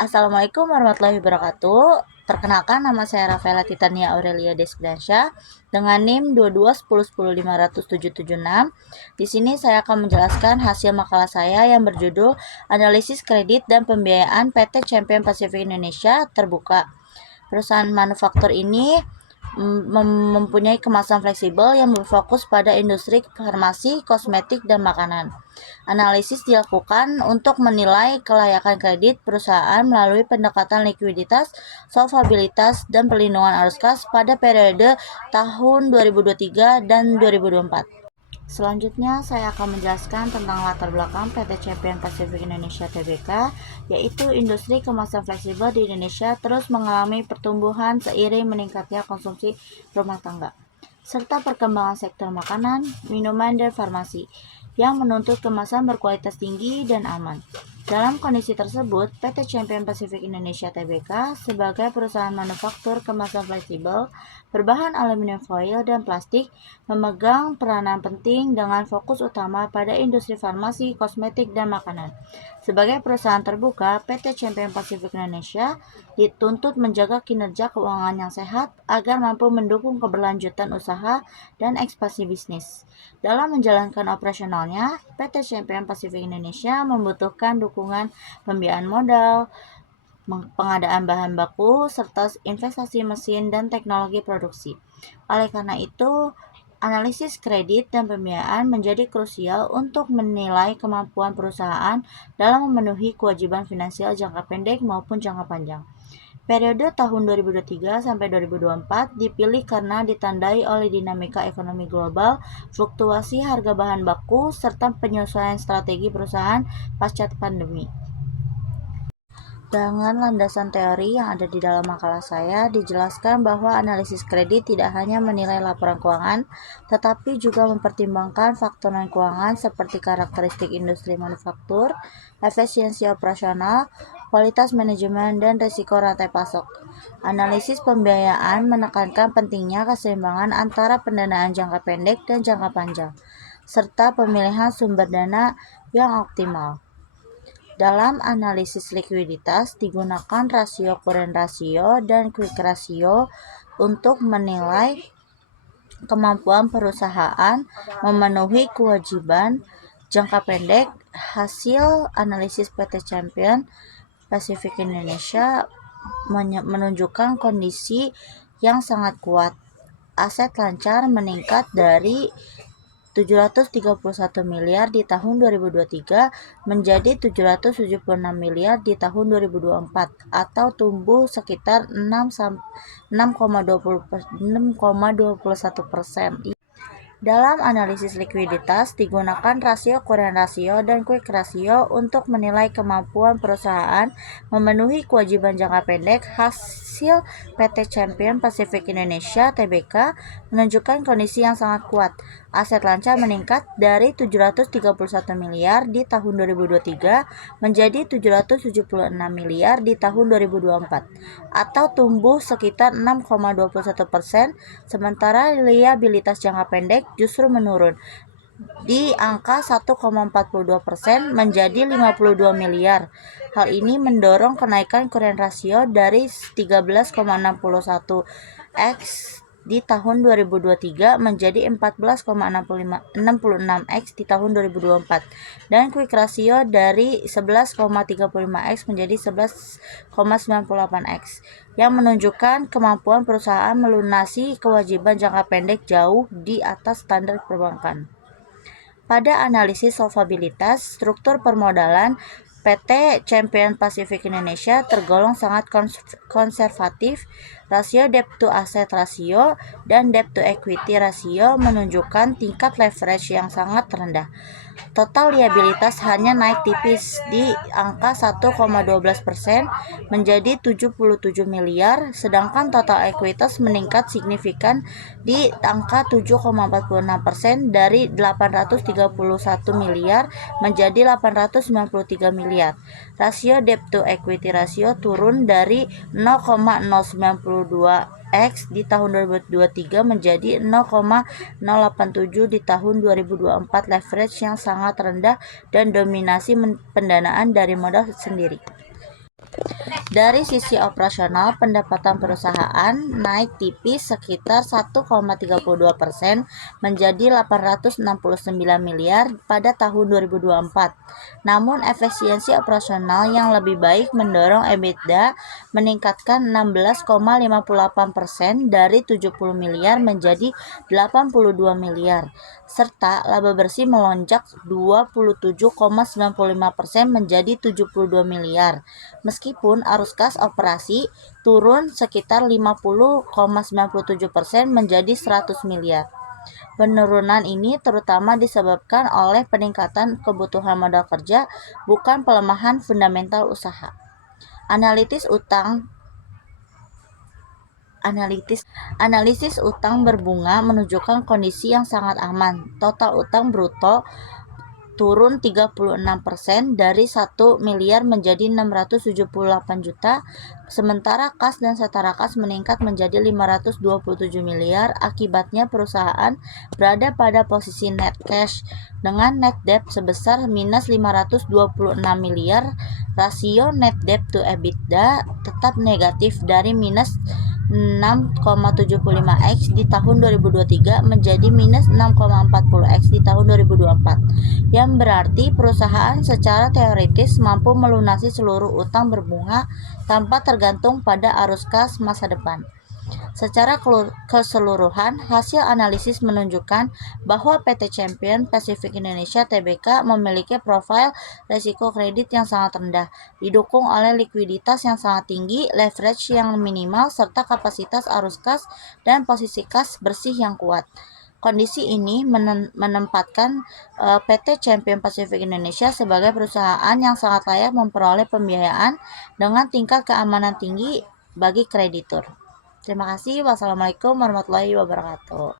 Assalamualaikum warahmatullahi wabarakatuh. Perkenalkan, nama saya Rafaela Titania Aurelia Desbiansyah dengan NIM 2210105776. Di sini saya akan menjelaskan hasil makalah saya yang berjudul Analisis Kredit dan Pembiayaan PT Champion Pacific Indonesia terbuka. Perusahaan manufaktur ini mempunyai kemasan fleksibel yang berfokus pada industri farmasi, kosmetik, dan makanan. Analisis dilakukan untuk menilai kelayakan kredit perusahaan melalui pendekatan likuiditas, solvabilitas, dan perlindungan arus kas pada periode tahun 2023 dan 2024. Selanjutnya, saya akan menjelaskan tentang latar belakang PT Champion Pacific Indonesia Tbk, yaitu industri kemasan fleksibel di Indonesia terus mengalami pertumbuhan seiring meningkatnya konsumsi rumah tangga, serta perkembangan sektor makanan, minuman, dan farmasi yang menuntut kemasan berkualitas tinggi dan aman. Dalam kondisi tersebut, PT Champion Pacific Indonesia Tbk sebagai perusahaan manufaktur kemasan fleksibel berbahan aluminium foil dan plastik memegang peranan penting dengan fokus utama pada industri farmasi, kosmetik, dan makanan. Sebagai perusahaan terbuka, PT Champion Pacific Indonesia dituntut menjaga kinerja keuangan yang sehat agar mampu mendukung keberlanjutan usaha dan ekspansi bisnis. Dalam menjalankan operasionalnya, PT Champion Pacific Indonesia membutuhkan dukungan pembiayaan modal, pengadaan bahan baku, serta investasi mesin dan teknologi produksi. Oleh karena itu, analisis kredit dan pembiayaan menjadi krusial untuk menilai kemampuan perusahaan dalam memenuhi kewajiban finansial jangka pendek maupun jangka panjang. Periode tahun 2023 sampai 2024 dipilih karena ditandai oleh dinamika ekonomi global, fluktuasi harga bahan baku, serta penyesuaian strategi perusahaan pasca pandemi. Dengan landasan teori yang ada di dalam makalah saya, dijelaskan bahwa analisis kredit tidak hanya menilai laporan keuangan, tetapi juga mempertimbangkan faktor non-keuangan seperti karakteristik industri manufaktur, efisiensi operasional, kualitas manajemen, dan risiko rantai pasok. Analisis pembiayaan menekankan pentingnya keseimbangan antara pendanaan jangka pendek dan jangka panjang, serta pemilihan sumber dana yang optimal. Dalam analisis likuiditas, digunakan rasio current ratio dan quick ratio untuk menilai kemampuan perusahaan memenuhi kewajiban jangka pendek. Hasil analisis PT Champion Pacific Indonesia menunjukkan kondisi yang sangat kuat. Aset lancar meningkat dari 731 miliar di tahun 2023 menjadi 776 miliar di tahun 2024 atau tumbuh sekitar 6,21%. Dalam analisis likuiditas, digunakan rasio current ratio dan quick ratio untuk menilai kemampuan perusahaan memenuhi kewajiban jangka pendek. Hasil PT Champion Pacific Indonesia Tbk menunjukkan kondisi yang sangat kuat. Aset lancar meningkat dari 731 miliar di tahun 2023 menjadi 776 miliar di tahun 2024 atau tumbuh sekitar 6,21%, sementara liabilitas jangka pendek justru menurun di angka 1,42% menjadi 52 miliar. Hal ini mendorong kenaikan current ratio dari 13,61x di tahun 2023 menjadi 14,66x di tahun 2024 dan quick ratio dari 11,35x menjadi 11,98x yang menunjukkan kemampuan perusahaan melunasi kewajiban jangka pendek jauh di atas standar perbankan. Pada analisis solvabilitas, struktur permodalan PT Champion Pacific Indonesia tergolong sangat konservatif. Rasio debt to asset ratio dan debt to equity ratio menunjukkan tingkat leverage yang sangat rendah. Total liabilitas hanya naik tipis di angka 1,12% menjadi 77 miliar, sedangkan total ekuitas meningkat signifikan di angka 7,46% dari 831 miliar menjadi 893 miliar. Rasio debt to equity ratio turun dari 0,092x di tahun 2023 menjadi 0,087 di tahun 2024. Leverage yang sangat rendah dan dominasi pendanaan dari modal sendiri. Dari sisi operasional, pendapatan perusahaan naik tipis sekitar 1,32% menjadi 869 miliar pada tahun 2024. Namun, efisiensi operasional yang lebih baik mendorong EBITDA meningkatkan 16,58% dari 70 miliar menjadi 82 miliar, serta laba bersih melonjak 27,95% menjadi 72 miliar. Meskipun arus kas operasi turun sekitar 50,97% menjadi 100 miliar. Penurunan ini terutama disebabkan oleh peningkatan kebutuhan modal kerja, bukan pelemahan fundamental usaha. Analisis utang berbunga menunjukkan kondisi yang sangat aman. Total utang bruto turun 36% dari 1 miliar menjadi 678 juta, sementara kas dan setara kas meningkat menjadi 527 miliar. Akibatnya perusahaan berada pada posisi net cash dengan net debt sebesar minus 526 miliar. Rasio net debt to EBITDA tetap negatif dari minus 6,75x di tahun 2023 menjadi minus 6,40x di tahun 2024, yang berarti perusahaan secara teoritis mampu melunasi seluruh utang berbunga tanpa tergantung pada arus kas masa depan. Secara keseluruhan, hasil analisis menunjukkan bahwa PT Champion Pacific Indonesia Tbk memiliki profil risiko kredit yang sangat rendah, didukung oleh likuiditas yang sangat tinggi, leverage yang minimal, serta kapasitas arus kas dan posisi kas bersih yang kuat. Kondisi ini menempatkan PT Champion Pacific Indonesia sebagai perusahaan yang sangat layak memperoleh pembiayaan dengan tingkat keamanan tinggi bagi kreditur. Terima kasih. Wassalamualaikum warahmatullahi wabarakatuh.